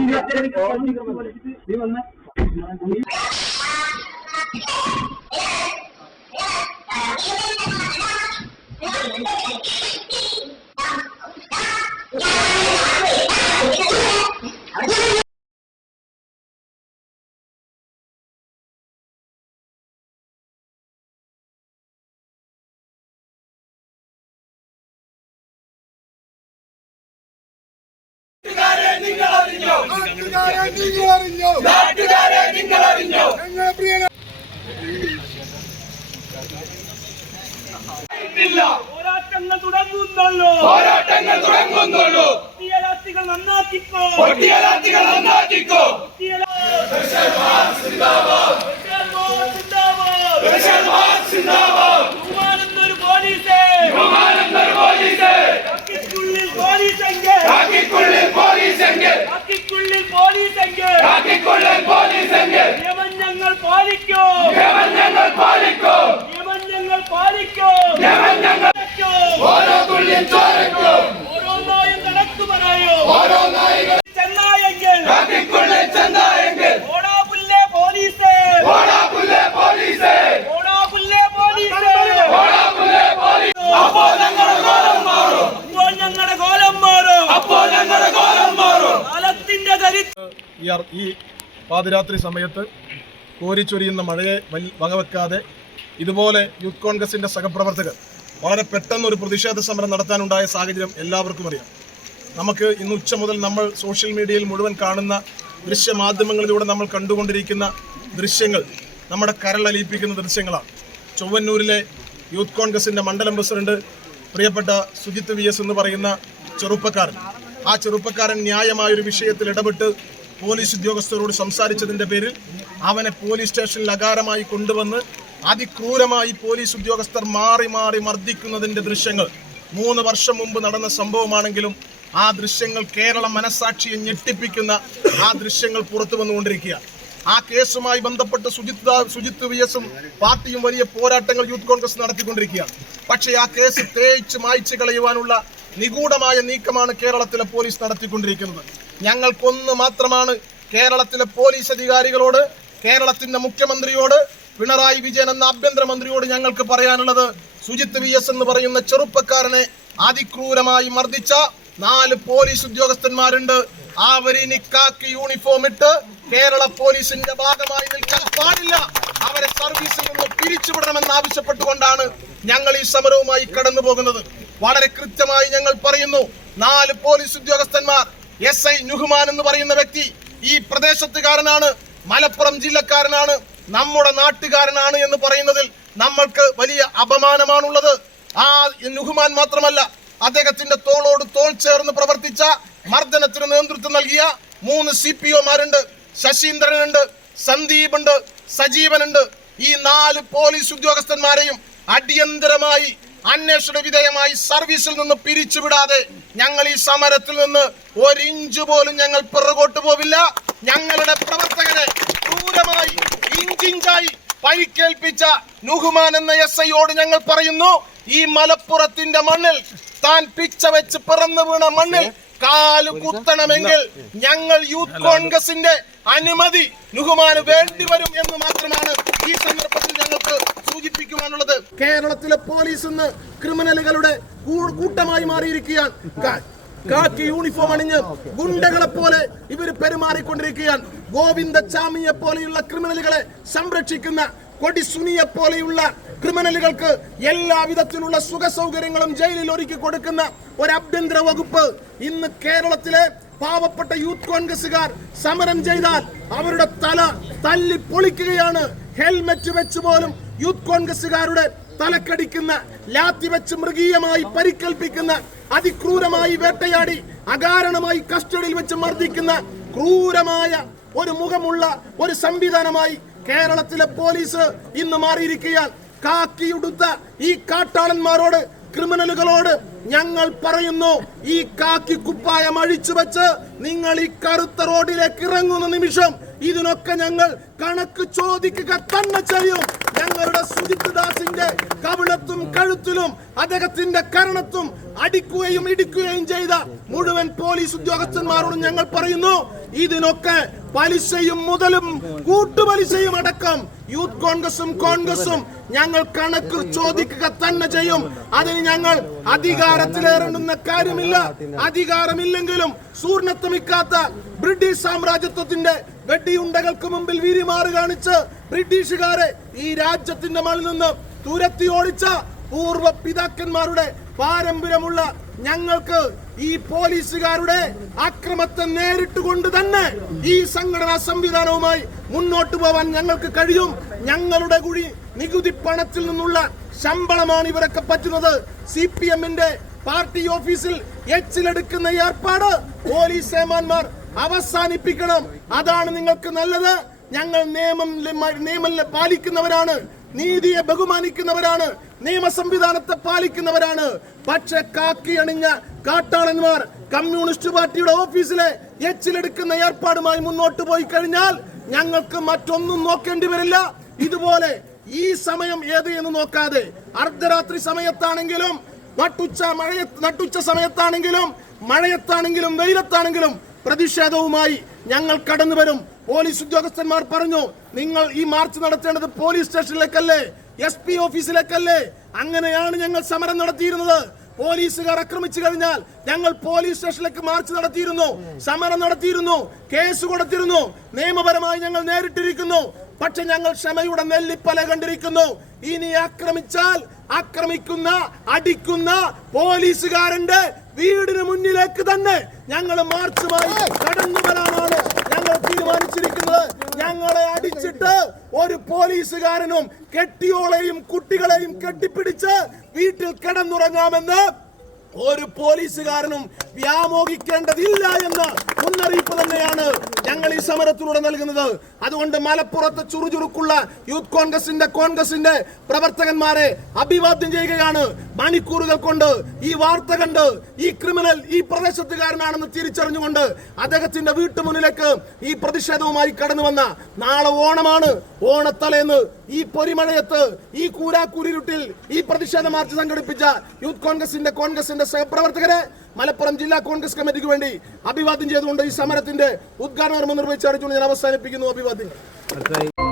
നീ വന്ന്. നാട്ടുകാരെ പോരാട്ടങ്ങൾ തുടങ്ങുന്നുള്ളൂ. പോരാട്ടങ്ങൾ തുടങ്ങുന്നുള്ളൂ. കുട്ടിയലാത്തികൾ നന്നാക്കിക്കോ. പൊട്ടിയലാത്തികൾ നന്നാക്കിക്കോ. സിന്ദാബാദ് ബഹുമാനെന്നൊരു പോലീസേ ബഹുമാനെന്നൊരു പോലീസ് കാക്കിക്കുള്ളിൽ പോലീസെങ്കിൽ കാക്കിക്കുള്ളിൽ പോലീസ് എങ്കിൽ കാക്കിക്കുള്ളിൽ പോലീസെങ്കിൽ കാക്കിക്കുള്ളിൽ പോലീസ് എങ്കിൽ നിയമം ഞങ്ങൾ പാലിക്കോ നിയമം ഞങ്ങൾ പാലിക്കോ. നിയമം ഞങ്ങൾ പാലിക്കോ. നിയമം ഞങ്ങൾ പാലിക്കോ. ഓരോ തുള്ളിയും ചോരയ്ക്കോ. ഓരോന്നായും നടക്കു പറയോ. ഓരോ നായികൾ ചെന്നായെങ്കിൽ. കാക്കിക്കുള്ളിൽ ചെന്നായെങ്കിൽ. ഓടാ പുല്ലേ പോലീസേ. ഓടാ പുല്ലേ പോലീസ്. ഓടാ പുല്ലേ പോലീസേ. ഓടാ പുല്ലേ പോലീസ് അപ്പോ ഞങ്ങളുടെ കോലം മാറും. ഇപ്പോൾ ഞങ്ങളുടെ കോലം മാറും. അപ്പോ ഞങ്ങളുടെ കോലം മാറും. കാലത്തിന്റെ ദരി ഈ ഈ പാതിരാത്രി സമയത്ത് കോരിച്ചൊരിയുന്ന മഴയെ വകവെക്കാതെ ഇതുപോലെ യൂത്ത് കോൺഗ്രസിന്റെ സഹപ്രവർത്തകർ വളരെ പെട്ടെന്ന് ഒരു പ്രതിഷേധ സമരം നടത്താനുണ്ടായ സാഹചര്യം എല്ലാവർക്കും അറിയാം. നമുക്ക് ഇന്ന് ഉച്ച മുതൽ നമ്മൾ സോഷ്യൽ മീഡിയയിൽ മുഴുവൻ കാണുന്ന ദൃശ്യമാധ്യമങ്ങളിലൂടെ നമ്മൾ കണ്ടുകൊണ്ടിരിക്കുന്ന ദൃശ്യങ്ങൾ നമ്മുടെ കരളലിയിപ്പിക്കുന്ന ദൃശ്യങ്ങളാണ്. ചൊവ്വന്നൂരിലെ യൂത്ത് കോൺഗ്രസിന്റെ മണ്ഡലം പ്രസിഡന്റ് പ്രിയപ്പെട്ട സുജിത്ത് വി എസ് എന്ന് പറയുന്ന ചെറുപ്പക്കാരൻ. ആ ചെറുപ്പക്കാരൻ ന്യായമായ ഒരു വിഷയത്തിൽ ഇടപെട്ട് പോലീസ് ഉദ്യോഗസ്ഥരോട് സംസാരിച്ചതിന്റെ പേരിൽ അവനെ പോലീസ് സ്റ്റേഷനിൽ അകാരമായി കൊണ്ടുവന്ന് അതിക്രൂരമായി പോലീസ് ഉദ്യോഗസ്ഥർ മാറി മാറി മർദ്ദിക്കുന്നതിന്റെ ദൃശ്യങ്ങൾ. മൂന്ന് വർഷം മുമ്പ് നടന്ന സംഭവമാണെങ്കിലും ആ ദൃശ്യങ്ങൾ കേരള മനസാക്ഷിയെ ഞെട്ടിപ്പിക്കുന്ന ആ ദൃശ്യങ്ങൾ പുറത്തു വന്നുകൊണ്ടിരിക്കുക. ആ കേസുമായി ബന്ധപ്പെട്ട് സുജിത് സുജിത് വി എസും പാർട്ടിയും വലിയ പോരാട്ടങ്ങൾ യൂത്ത് കോൺഗ്രസ് നടത്തിക്കൊണ്ടിരിക്കുകയാണ് പക്ഷേ ആ കേസ് തേച്ച് മായ്ച്ചു കളയുവാനുള്ള നിഗൂഢമായ നീക്കമാണ് കേരളത്തിലെ പോലീസ് നടത്തിക്കൊണ്ടിരിക്കുന്നത്. ഞങ്ങൾക്കൊന്ന് മാത്രമാണ് കേരളത്തിലെ പോലീസ് അധികാരികളോട് കേരളത്തിന്റെ മുഖ്യമന്ത്രിയോട് പിണറായി വിജയൻ എന്ന ആഭ്യന്തരമന്ത്രിയോട് ഞങ്ങൾക്ക് പറയാനുള്ളത് സുജിത്ത് വി എസ് എന്ന് പറയുന്ന ചെറുപ്പക്കാരനെ അതിക്രൂരമായി മർദ്ദിച്ച നാല് പോലീസ് ഉദ്യോഗസ്ഥന്മാരുണ്ട്. അവരിനി കാക്കി യൂണിഫോം ഇട്ട് കേരള പോലീസിന്റെ ഭാഗമായി നിൽക്കാൻ പാടില്ല. അവരെ സർവീസിൽ നിന്ന് പിരിച്ചുവിടണമെന്ന് ആവശ്യപ്പെട്ടുകൊണ്ടാണ് ഞങ്ങൾ ഈ സമരവുമായി കടന്നു പോകുന്നത് വളരെ കൃത്യമായി ഞങ്ങൾ പറയുന്നു നാല് പോലീസ് ഉദ്യോഗസ്ഥന്മാർ എസ് ഐ നുഹ്മാൻ എന്ന് പറയുന്ന വ്യക്തി ഈ പ്രദേശത്തുകാരനാണ്. മലപ്പുറം ജില്ലക്കാരനാണ് നമ്മുടെ നാട്ടുകാരനാണ് എന്ന് പറയുന്നതിൽ നമ്മൾക്ക് വലിയ അപമാനമാണുള്ളത്. ആ നുഹുമാൻ മാത്രമല്ല അദ്ദേഹത്തിന്റെ തോളോട് തോൾ ചേർന്ന് പ്രവർത്തിച്ച മർദ്ദനത്തിന് നേതൃത്വം നൽകിയ മൂന്ന് സി പി ഒമാരുണ്ട് ശശീന്ദ്രനുണ്ട് സന്ദീപ് ഉണ്ട് സജീവനുണ്ട്. ഈ നാല് പോലീസ് ഉദ്യോഗസ്ഥന്മാരെയും അടിയന്തരമായി അന്വേഷണ വിധേയമായി സർവീസിൽ നിന്ന് പിരിച്ചുവിടാതെ ഞങ്ങൾ ഈ സമരത്തിൽ നിന്ന് ഒരു ഇഞ്ച് പോലും ഞങ്ങൾ പിറകോട്ട് പോവില്ല. ഞങ്ങളുടെ ഇഞ്ചിഞ്ചായി പരിക്കേൽപ്പിച്ച നുഹുമാൻ എന്ന എസ് ഐയോട് ഞങ്ങൾ പറയുന്നു ഈ മലപ്പുറത്തിന്റെ മണ്ണിൽ താൻ പിച്ച വെച്ച് പിറന്നു വീണ മണ്ണിൽ കാൽ കുത്തണമെങ്കിൽ ഞങ്ങൾ യൂത്ത് കോൺഗ്രസിന്റെ അനുമതി നുഹുമാന് വേണ്ടിവരും എന്ന് മാത്രമാണ് ഈ സന്ദർഭത്തിൽ ഞങ്ങൾക്ക് സൂചിപ്പിക്കുവാനുള്ളത്. കേരളത്തിലെ പോലീസ് ഇന്ന് ക്രിമിനലുകളുടെ കൂട്ടമായി മാറിയിരിക്കുകയാണ്. കാക്കി യൂണിഫോം അണിഞ്ഞ് ഗുണ്ടകളെ പോലെ ഇവർ പെരുമാറിക്കൊണ്ടിരിക്കുകയാണ്. ഗോവിന്ദ ചാമിയെ പോലെയുള്ള ക്രിമിനലുകളെ സംരക്ഷിക്കുന്ന കൊടിസുനിയെ പോലെയുള്ള ക്രിമിനലുകൾക്ക് എല്ലാവിധത്തിലുള്ള സുഖ സൗകര്യങ്ങളും ജയിലിൽ ഒരുക്കി കൊടുക്കുന്ന ഒരു ആഭ്യന്തര വകുപ്പ് ഇന്ന് കേരളത്തിലെ പാവപ്പെട്ട യൂത്ത് കോൺഗ്രസുകാർ സമരം ചെയ്താൽ അവരുടെ തല തല്ലി പൊളിക്കുകയാണ്. ഹെൽമെറ്റ് വെച്ച് പോലും യൂത്ത് കോൺഗ്രസുകാരുടെ തലക്കടിക്കുന്ന ലാത്തി വെച്ച് മൃഗീയമായി പരിക്കൽപ്പിക്കുന്ന അതിക്രൂരമായി വേട്ടയാടി അകാരണമായി കസ്റ്റഡിയിൽ വെച്ച് മർദ്ദിക്കുന്ന ക്രൂരമായ ഒരു മുഖമുള്ള ഒരു സംവിധാനമായി കേരളത്തിലെ പോലീസ് ഇന്ന് മാറിയിരിക്കുകയാൽ കാക്കിയുടുത്ത ഈ കാട്ടാളന്മാരോട് ക്രിമിനലുകളോട് ഞങ്ങൾ പറയുന്നു ഈ കാക്കി കുപ്പായം അഴിച്ചു വെച്ച് നിങ്ങൾ ഈ കറുത്ത റോഡിലേക്ക് ഇറങ്ങുന്ന നിമിഷം ഇതിനൊക്കെ ഞങ്ങൾ കണക്ക് ചോദിക്കുക തന്നെ ചെയ്യും. ഞങ്ങളുടെ സുജിത് ദാസിന്റെ കവിളത്തും കഴുത്തിലും അദ്ദേഹത്തിന്റെ കരണത്തും അടിക്കുകയും ഇടിക്കുകയും ചെയ്ത മുഴുവൻ പോലീസ് ഉദ്യോഗസ്ഥന്മാരോടും ഞങ്ങൾ പറയുന്നു ഇതിനൊക്കെ പലിശയും മുതലും കൂട്ടുപലിശയും അടക്കം യൂത്ത് കോൺഗ്രസും കോൺഗ്രസും ഞങ്ങൾ കണക്ക് ചോദിക്കുക തന്നെ ചെയ്യും. അതിന് ഞങ്ങൾ അധികാരത്തിലേറെണ്ടുന്ന കാര്യമില്ല. അധികാരമില്ലെങ്കിലും സൂർണത്വമിക്കാത്ത ബ്രിട്ടീഷ് സാമ്രാജ്യത്വത്തിന്റെ വെടിയുണ്ടകൾക്ക് മുമ്പിൽ വീരിമാറ് കാണിച്ച് ബ്രിട്ടീഷുകാരെ ഈ രാജ്യത്തിന്റെ മണ്ണിൽ നിന്ന് തുരത്തി ഓടിച്ച പൂർവ പിതാക്കന്മാരുടെ പാരമ്പര്യമുള്ള ഞങ്ങൾക്ക് ഈ പോലീസുകാരുടെ അക്രമത്തെ നേരിട്ട് കൊണ്ട് തന്നെ ഈ സംഘടനാ സംവിധാനവുമായി മുന്നോട്ട് പോവാൻ ഞങ്ങൾക്ക് കഴിയും. ഞങ്ങളുടെ കുഴി നികുതി പണത്തിൽ നിന്നുള്ള ശമ്പളമാണ് ഇവരൊക്കെ പറ്റുന്നത്. സി പി എമ്മിന്റെ പാർട്ടി ഓഫീസിൽ എച്ചിലെടുക്കുന്ന ഏർപ്പാട് പോലീസ് സേമാന്മാർ അവസാനിപ്പിക്കണം. അതാണ് നിങ്ങൾക്ക് നല്ലത്. ഞങ്ങൾ നിയമം നിയമം പാലിക്കുന്നവരാണ്. നീതിയെ ബഹുമാനിക്കുന്നവരാണ്. നിയമ സംവിധാനത്തെ പാലിക്കുന്നവരാണ്. പക്ഷെ കാക്കി അണിഞ്ഞ കാട്ടാളന്മാർ കമ്മ്യൂണിസ്റ്റ് പാർട്ടിയുടെ ഓഫീസിലെ എച്ചിലെടുക്കുന്ന ഏർപ്പാടുമായി മുന്നോട്ട് പോയി കഴിഞ്ഞാൽ ഞങ്ങൾക്ക് മറ്റൊന്നും നോക്കേണ്ടി വരില്ല. ഇതുപോലെ ഈ സമയം ഏത് എന്ന് നോക്കാതെ അർദ്ധരാത്രി സമയത്താണെങ്കിലും നട്ടുച്ച മഴ നട്ടുച്ച സമയത്താണെങ്കിലും മഴയത്താണെങ്കിലും വെയിലത്താണെങ്കിലും പ്രതിഷേധവുമായി ഞങ്ങൾ കടന്നു വരും പോലീസ് ഉദ്യോഗസ്ഥന്മാർ പറഞ്ഞു നിങ്ങൾ ഈ മാർച്ച് നടത്തേണ്ടത് പോലീസ് സ്റ്റേഷനിലേക്കല്ലേ എസ് പി ഓഫീസിലേക്കല്ലേ? അങ്ങനെയാണ് ഞങ്ങൾ സമരം നടത്തിയിരുന്നത്. പോലീസുകാർ ആക്രമിച്ചു കഴിഞ്ഞാൽ ഞങ്ങൾ പോലീസ് സ്റ്റേഷനിലേക്ക് മാർച്ച് നടത്തിയിരുന്നു സമരം നടത്തിയിരുന്നു കേസ് കൊടുത്തിരുന്നു. നിയമപരമായി ഞങ്ങൾ നേരിട്ടിരിക്കുന്നു. പക്ഷെ ഞങ്ങൾ ക്ഷമയുടെ നെല്ലിപ്പല കണ്ടിരിക്കുന്നു. ഇനി ആക്രമിച്ചാൽ ആക്രമിക്കുന്ന അടിക്കുന്ന പോലീസുകാരന്റെ വീടിന് മുന്നിലേക്ക് തന്നെ ഞങ്ങൾ മാർച്ചുമായി കടന്നു വരാനാണ് തീരുമാനിച്ചിരിക്കുന്നത് ഞങ്ങളെ അടിച്ചിട്ട് ഒരു പോലീസുകാരനും കെട്ടിയോളെയും കുട്ടികളെയും കെട്ടിപ്പിടിച്ച് വീട്ടിൽ കിടന്നുറങ്ങാമെന്ന് ഒരു പോലീസുകാരനും വ്യാമോഹിക്കേണ്ടതില്ല എന്ന മുന്നറിയിപ്പ് തന്നെയാണ് ഞങ്ങൾ ഈ സമരത്തിലൂടെ നൽകുന്നത്. അതുകൊണ്ട് മലപ്പുറത്ത് ചുറുചുറുക്കുള്ള യൂത്ത് കോൺഗ്രസിന്റെ കോൺഗ്രസിന്റെ പ്രവർത്തകന്മാരെ അഭിവാദ്യം ചെയ്യുകയാണ്. മണിക്കൂറുകൾ കൊണ്ട് ഈ വാർത്ത കണ്ട് ഈ ക്രിമിനൽ ഈ പ്രദേശത്തുകാരനാണെന്ന് തിരിച്ചറിഞ്ഞുകൊണ്ട് അദ്ദേഹത്തിന്റെ വീട്ടുമുന്നിലേക്ക് ഈ പ്രതിഷേധവുമായി കടന്നു വന്ന നാളെ ഓണമാണ്. ഓണത്തലേന്ന് ഈ പൊരിമഴയത്ത് ഈ കൂരാക്കൂരിരുട്ടിൽ ഈ പ്രതിഷേധ മാർച്ച് സംഘടിപ്പിച്ച യൂത്ത് കോൺഗ്രസിന്റെ കോൺഗ്രസിന്റെ സഹപ്രവർത്തകരെ മലപ്പുറം ജില്ലാ കോൺഗ്രസ് കമ്മിറ്റിക്ക് വേണ്ടി അഭിവാദ്യം ചെയ്തുകൊണ്ട് ഈ സമരത്തിന്റെ ഉദ്ഘാടനം നിർവഹിച്ചു ഞാൻ അവസാനിപ്പിക്കുന്നു അഭിവാദ്യങ്ങൾ.